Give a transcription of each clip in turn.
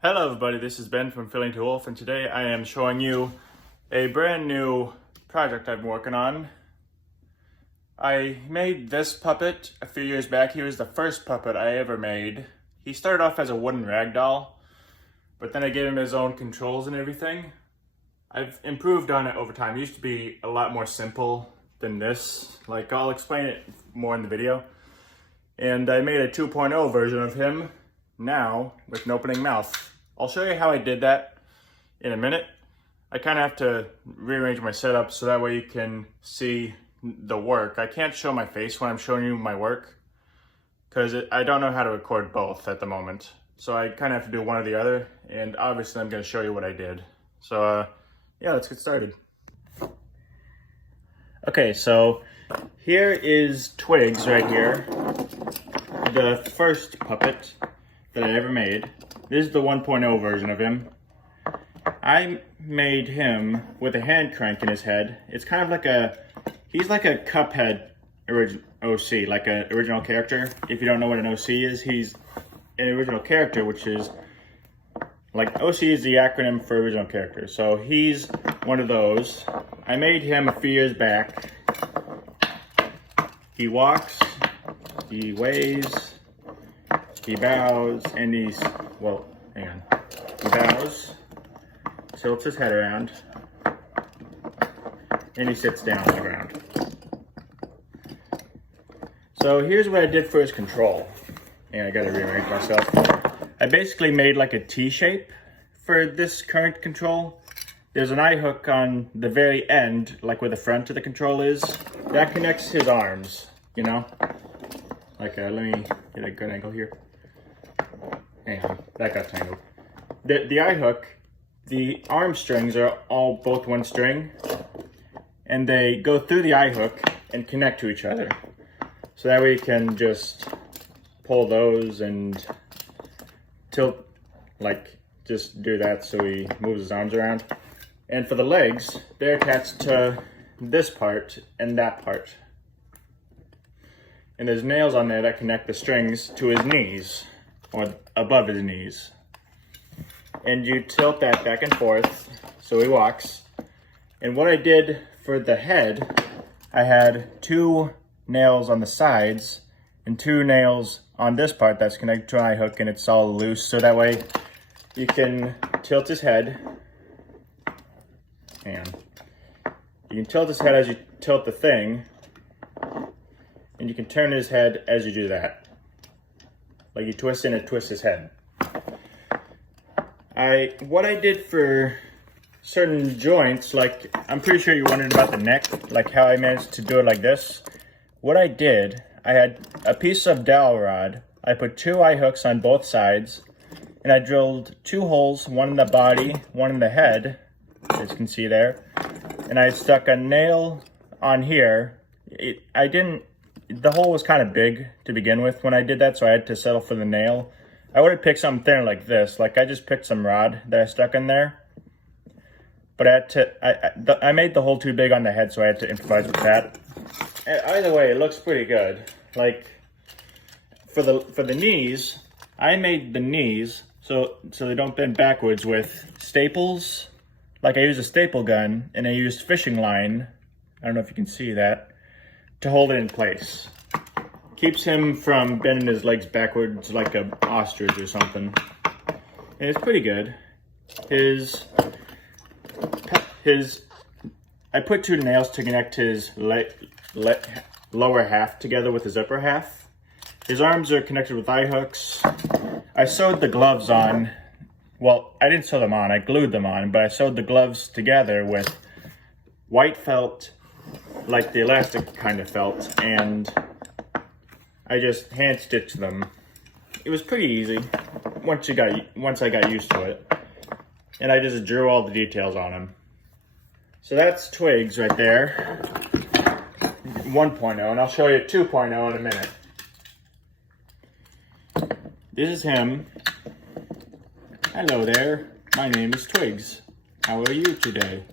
Hello everybody, this is Ben from Feeling to Wolf, and today I am showing you a brand new project I've been working on. I made this puppet a few years back. He was the first puppet I ever made. He started off as a wooden rag doll, but then I gave him his own controls and everything. I've improved on it over time. It used to be a lot more simple than this. Like, I'll explain it more in the video. And I made a 2.0 version of him now with an opening mouth. I'll show you how I did that in a minute. I kind of have to rearrange my setup so that way you can see the work. I can't show my face when I'm showing you my work because I don't know how to record both at the moment. So I kind of have to do one or the other, and obviously I'm going to show you what I did. So yeah, let's get started. Okay, so here is Twigs right here, the first puppet that I ever made. This is the 1.0 version of him. I made him with a hand crank in his head. It's kind of like he's like a Cuphead OC, like an original character. If you don't know what an OC is, he's an original character, which is, like, OC is the acronym for original character. So he's one of those. I made him a few years back. He walks, he weighs, he bows, and he's, well, hang on. He bows, tilts his head around, and he sits down on the ground. So here's what I did for his control. And I gotta rearrange myself. I basically made like a T shape for this current control. There's an eye hook on the very end, like where the front of the control is. That connects his arms, you know? Like, let me get a good angle here. Hang on, that got tangled. The eye hook, the arm strings are all both one string, and they go through the eye hook and connect to each other. So that way you can just pull those and tilt, like, just do that so he moves his arms around. And for the legs, they're attached to this part and that part. And there's nails on there that connect the strings to his knees, or above his knees. And you tilt that back and forth so he walks. And what I did for the head, I had 2 nails on the sides and 2 nails on this part that's connected to an eye hook, and it's all loose, so that way you can tilt his head. Hang on. You can tilt his head as you tilt the thing, and you can turn his head as you do that. Like, you twist in and twist his head. What I did for certain joints, like, I'm pretty sure you wondered about the neck, like how I managed to do it like this. What I did, I had a piece of dowel rod. I put 2 eye hooks on both sides, and I drilled 2 holes, one in the body, one in the head, as you can see there. And I stuck a nail on here. The hole was kind of big to begin with when I did that, so I had to settle for the nail. I would have picked something thinner like this. Like, I just picked some rod that I stuck in there. But I made the hole too big on the head, so I had to improvise with that. And either way, it looks pretty good. Like, for the knees, I made the knees so they don't bend backwards with staples. Like, I used a staple gun, and I used fishing line, I don't know if you can see that, to hold it in place. Keeps him from bending his legs backwards like an ostrich or something. And it's pretty good. I put 2 nails to connect his lower half together with his upper half. His arms are connected with eye hooks. I sewed the gloves on. Well, I didn't sew them on, I glued them on, but I sewed the gloves together with white felt, like the elastic kind of felt, and I just hand stitched them. It was pretty easy once I got used to it. And I just drew all the details on them. So that's Twigs right there, 1.0, and I'll show you 2.0 in a minute. This is him. Hello there, my name is Twigs. How are you today?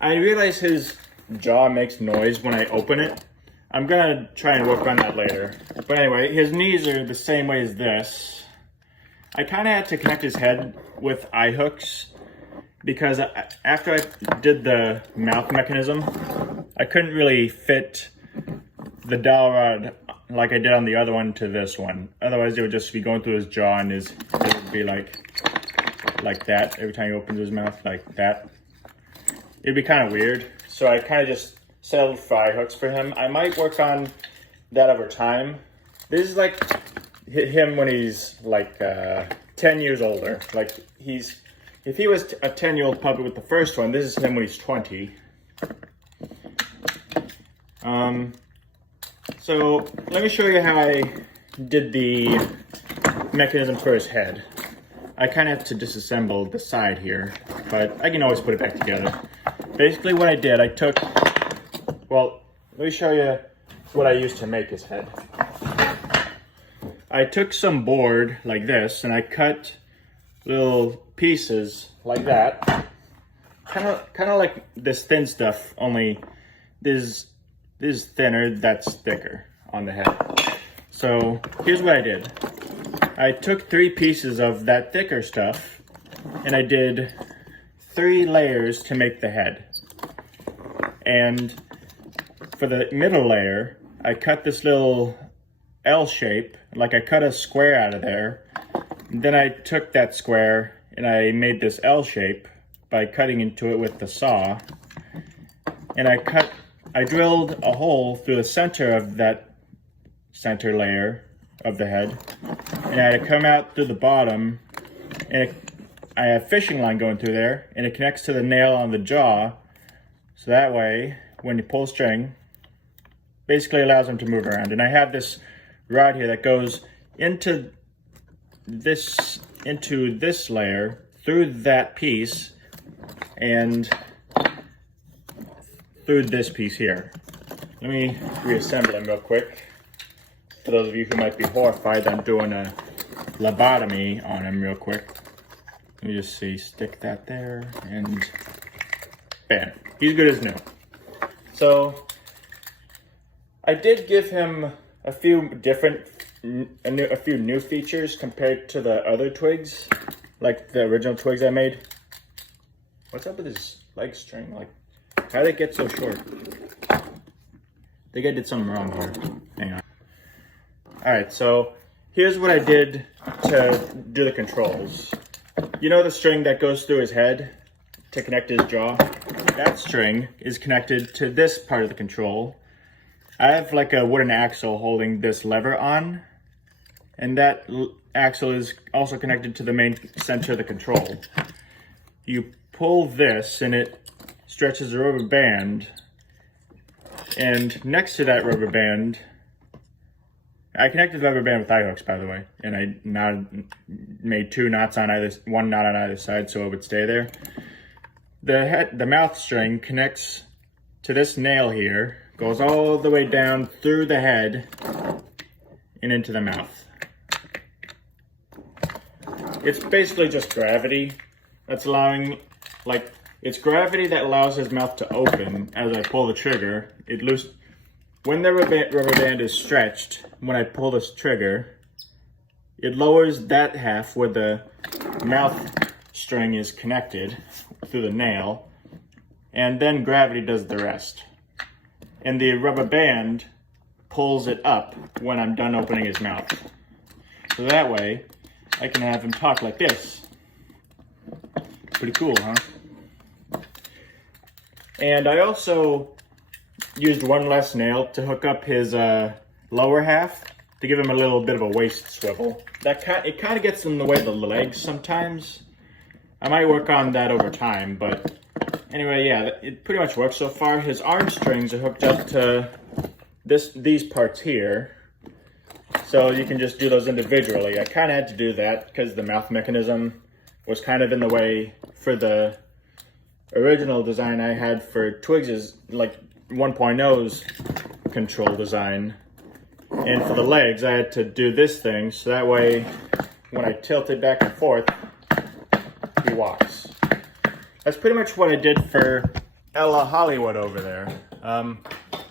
I realize his jaw makes noise when I open it. I'm gonna try and work on that later. But anyway, his knees are the same way as this. I kind of had to connect his head with eye hooks because after I did the mouth mechanism, I couldn't really fit the dowel rod like I did on the other one to this one. Otherwise, it would just be going through his jaw and it would be like that every time he opens his mouth, like that. It'd be kind of weird. So I kind of just settled for eye hooks for him. I might work on that over time. This is like him when he's like 10 years older. Like if he was a 10-year-old puppy with the first one, this is him when he's 20. So let me show you how I did the mechanism for his head. I kind of have to disassemble the side here, but I can always put it back together. Basically what I did, well, let me show you what I used to make his head. I took some board like this and I cut little pieces like that. Kind of like this thin stuff, only this is thinner, that's thicker on the head. So here's what I did. I took 3 pieces of that thicker stuff and I did 3 layers to make the head. And for the middle layer, I cut this little L shape, like I cut a square out of there. And then I took that square and I made this L shape by cutting into it with the saw. And I drilled a hole through the center of that center layer of the head. And I had to come out through the bottom, and I have a fishing line going through there, and it connects to the nail on the jaw. So that way, when you pull string, basically allows them to move around. And I have this rod here that goes into this layer through that piece and through this piece here. Let me reassemble them real quick. For those of you who might be horrified that I'm doing a lobotomy on him real quick. Let me just see, stick that there and bam, he's good as new. So I did give him a few new features compared to the other twigs, like the original twigs I made. What's up with his leg string? Like, how did it get so short? I think I did something wrong here. Hang on. Alright, so here's what I did to do the controls. You know the string that goes through his head to connect his jaw? That string is connected to this part of the control. I have like a wooden axle holding this lever on, and that axle is also connected to the main center of the control. You pull this and it stretches a rubber band, and next to that rubber band, I connected the rubber band with eye hooks, by the way, and I made 2 knots on one knot on either side so it would stay there. The mouth string connects to this nail here, goes all the way down through the head and into the mouth. It's basically just gravity that's it's gravity that allows his mouth to open as I pull the trigger. When the rubber band is stretched, when I pull this trigger, it lowers that half where the mouth string is connected through the nail, and then gravity does the rest. And the rubber band pulls it up when I'm done opening his mouth. So that way, I can have him talk like this. Pretty cool, huh? And I also used one less nail to hook up his lower half to give him a little bit of a waist swivel. It kind of gets in the way of the legs sometimes. I might work on that over time, but anyway, yeah, it pretty much works so far. His arm strings are hooked up to these parts here, so you can just do those individually. I kind of had to do that because the mouth mechanism was kind of in the way for the original design I had for Twigs' like 1.0's control design. And for the legs, I had to do this thing, so that way when I tilt it back and forth, he walks. That's pretty much what I did for Ella Hollywood over there.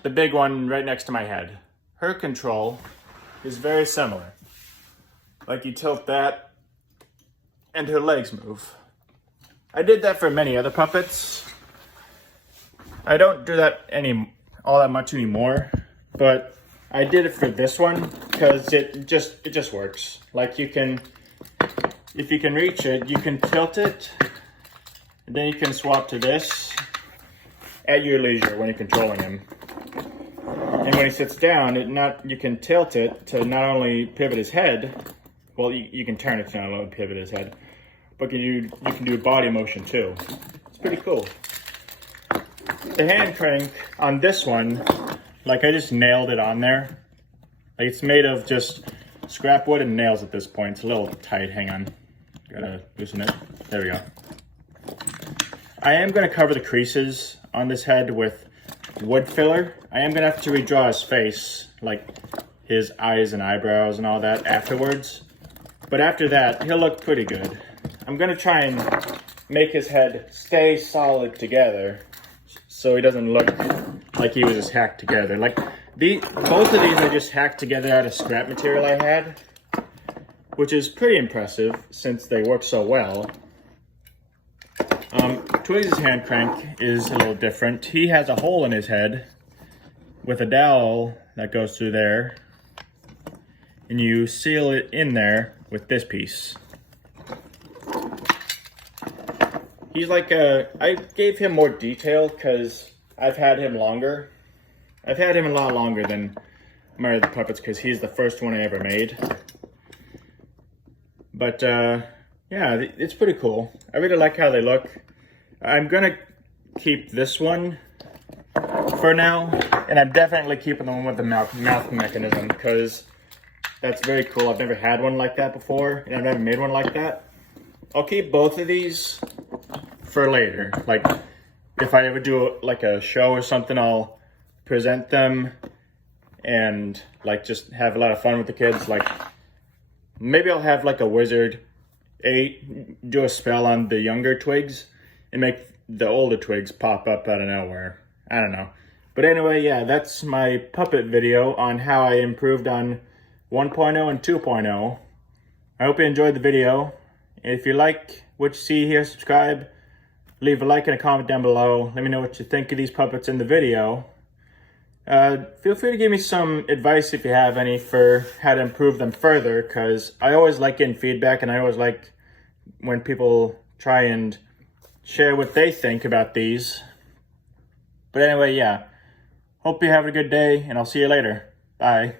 The big one right next to my head. Her control is very similar. Like you tilt that, and her legs move. I did that for many other puppets. I don't do that all that much anymore, but I did it for this one because it just works. Like you can, if you can reach it, you can tilt it, and then you can swap to this at your leisure when you're controlling him. And when he sits down, you can tilt it to not only pivot his head, well, you can turn it to not only pivot his head, but you can do body motion too. It's pretty cool. The hand crank on this one, like I just nailed it on there. Like it's made of just scrap wood and nails at this point. It's a little tight, hang on. Gotta loosen it. There we go. I am gonna cover the creases on this head with wood filler. I am gonna have to redraw his face, like his eyes and eyebrows and all that afterwards. But after that, he'll look pretty good. I'm gonna try and make his head stay solid together so he doesn't look like he was just hacked together. Like both of these are just hacked together out of scrap material I had, which is pretty impressive since they work so well. Twigs' hand crank is a little different. He has a hole in his head with a dowel that goes through there, and you seal it in there with this piece. He's like I gave him more detail because I've had him longer. I've had him a lot longer than my other puppets because he's the first one I ever made. But yeah, it's pretty cool. I really like how they look. I'm gonna keep this one for now, and I'm definitely keeping the one with the mouth mechanism because that's very cool. I've never had one like that before, and I've never made one like that. I'll keep both of these for later. Like if I ever do like a show or something, I'll present them and like just have a lot of fun with the kids. Like maybe I'll have like a wizard do a spell on the younger Twigs and make the older Twigs pop up out of nowhere. I don't know. But anyway, yeah, that's my puppet video on how I improved on 1.0 and 2.0. I hope you enjoyed the video. If you like what you see here, subscribe. Leave a like and a comment down below. Let me know what you think of these puppets in the video. Feel free to give me some advice if you have any for how to improve them further, because I always like getting feedback, and I always like when people try and share what they think about these. But anyway, yeah. Hope you have a good day, and I'll see you later. Bye.